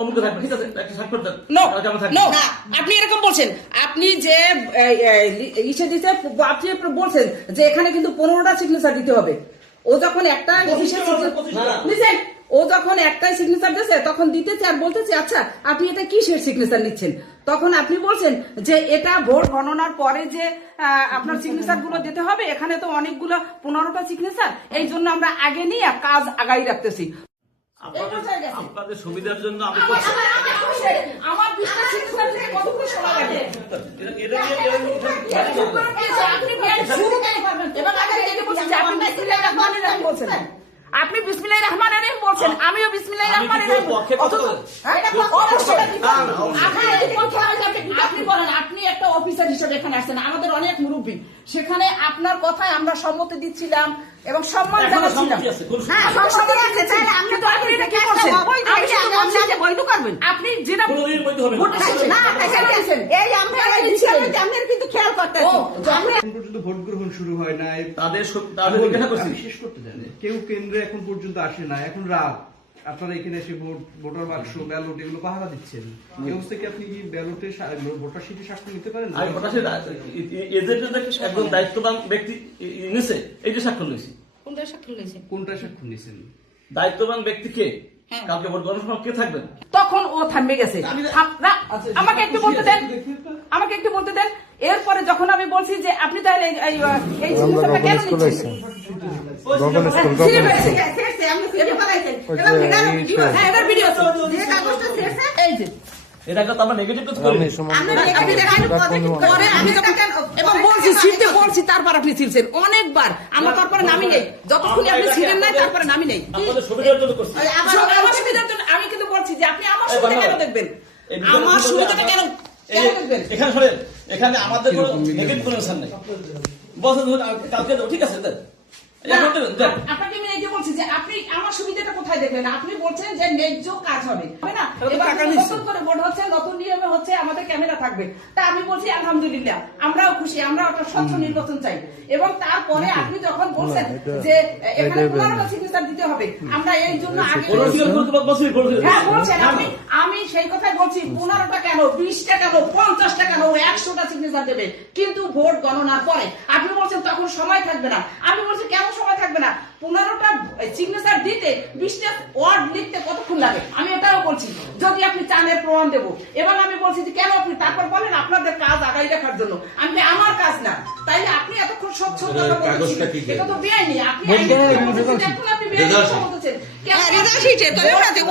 অমুকে থাকবে ঠিক আছে? একটা স্বাক্ষর দেন। নো কালকে আমরা থাকব। নো আপনি এরকম বলছেন। আপনি যে এই, এই, ইসে দিতে আপনি বলছেন যে এখানে কিন্তু পনেরোটা সিগনেচার দিতে হবে। ও যখন একটা অফিসের না, না। লিসেন ও যখন একটাই সিগনেচার দিয়েছে তখন দিতেছে আর বলতেছে আচ্ছা আপনি এটা কিসের সিগনেচার নিচ্ছেন? তখন আপনি বলছেন যে এটা ভোট গণনার পরে যে আপনার সিগনেচারগুলো দিতে হবে এখানে তো অনেকগুলো পনেরোটা সিগনেচার এই জন্য আমরা আগে নিয়ে কাজ আগাই রাখতেছি। আপনাদের- সুবিধার জন্য আমি আমার- বিশ্বাস কতক্ষণ সময় লাগে আপনি বিসমিল্লাহ রহমান রহিম বলছেন। আমিও বিসমিল্লাহ রহমান রহিম করব? পক্ষে কথা বলেন? আপনি বলেন আপনি একটা অফিসার হিসেবে এখানে আসছেন আমাদের অনেক মুরব্বী। সেখানে আপনার কথায় আমরা সম্মতি দিচ্ছিলাম এবং সম্মান জানাচ্ছিলাম। হ্যাঁ আপনি যেটা না। ভোট কিন্তু খেয়াল করতে এখন পর্যন্ত গ্রহণ শুরু হয় নাই তাদের শেষ করতে জানি কেউ কেন্দ্রে এখন পর্যন্ত আসে না এখন রাত। আপনারা এখানে এসে ভোট ভোটার বাক্স ব্যালট এগুলো পাহারা দিচ্ছেন। এই অবস্থায় কি আপনি কি ব্যালটে ভোটার শিটে স্বাক্ষর নিতে পারেন? আমি হঠাৎ এজেন্টের একজন দায়িত্ববান ব্যক্তি নিছে? এই যে স্বাক্ষর নিয়েছি। কোনটা সাক্ষর নিয়েছেন? কোনটা স্বাক্ষর নিয়েছেন? দায়িত্ববান ব্যক্তি কে? হ্যাঁ। কালকে ভোট গণনা কে থাকবেন? তখন ও থামবে গেছে। আপ- না, আমাকে একটু বলতে দেন। আমাকে একটু বলতে দেন। এরপরে যখন আমি বলছি যে আপনি তাহলে এই কেন নিচ্ছেন? হ্যাঁ, ভিডিও হ্যাঁ ভিডিও যে কাগজটা ছেড়েছে এই যে। তো আমরা নেগেটিভ করতে আমরা আমি এবং বলছি বলছি তারপর আপনি অনেকবার। আমরা তারপরে নামি নেই। যতক্ষণ আপনি ছিলেন নাই তারপরে নামি নেই। আপনাদের সুবিধার জন্য করছি। আমার আমার সুবিধার জন্য আমি কিন্তু বলছি যে আপনি আমার সুবিধা কেন দেখবেন? আমার সুবিধাটা কেন এখানে শোনেন এখানে আমাদের কোনো নেগেটিভ কোনো নেই। বছর ধরে কালকে ঠিক আছে আপনাকে আমি বলছি যে আপনি আমার সুবিধাটা কোথায় দেখবেন আপনি বলছেন যে ন্যায্য কাজ হবে। হবে না? এবার নতুন করে ভোট হচ্ছে নতুন নিয়মে হচ্ছে আমাদের ক্যামেরা থাকবে। তা আমি বলছি আলহামদুলিল্লাহ আমরাও খুশি আমরা একটা স্বচ্ছ নির্বাচন চাই। এবং তারপরে আপনি যখন বলছেন যে এখানে সিগনেচার দিতে হবে আমরা এই জন্য আগে হ্যাঁ বলছেন। আপনি আমি সেই কথাই বলছি পনেরোটা কেন বিশটা কেন পঞ্চাশটা কেন একশোটা সিগনেচার দেবে। কিন্তু ভোট গণনার পরে আপনি বলছেন তখন সময় থাকবে না। আমি বলছি কেন সময় থাকবে না? পনেরোটা সিগনেচার দিতে বিশটা ওয়ার্ড লিখতে কতক্ষণ লাগে? আমি এটাও বলছি যদি আপনি চানের প্রমাণ দেবো। এবং আমি বলছি যে কেন আপনি তারপর বলেন আপনাদের কাজ আগাই রাখার জন্য। আমি আমার কাজ না। তাইলে আপনি এতক্ষণ স্বচ্ছ কথা বলছেন এটা তো বেআইনি। আপনি আপনি বেআইনি হ্যাঁ,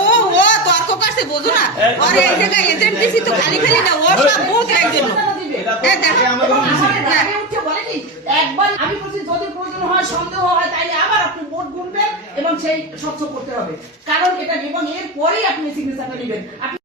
ও ও তর্ক করছে বোঝো না। আর এই জায়গায় এজেন্ট দিছি তো খালি খালি না ও সব বহুত একজন হ্যাঁ, দেখেন। এবং আমাদের আগে উঠে বলেনি, একবার আমি বলছি যদি প্রয়োজন হয় সন্দেহ হয় তাইলে আবার আপনি ভোট গুনবেন এবং সেই স্বচ্ছ করতে হবে। কারণ এটা এবং এর পরেই আপনি সিগনেচারটা নেবেন। আপনি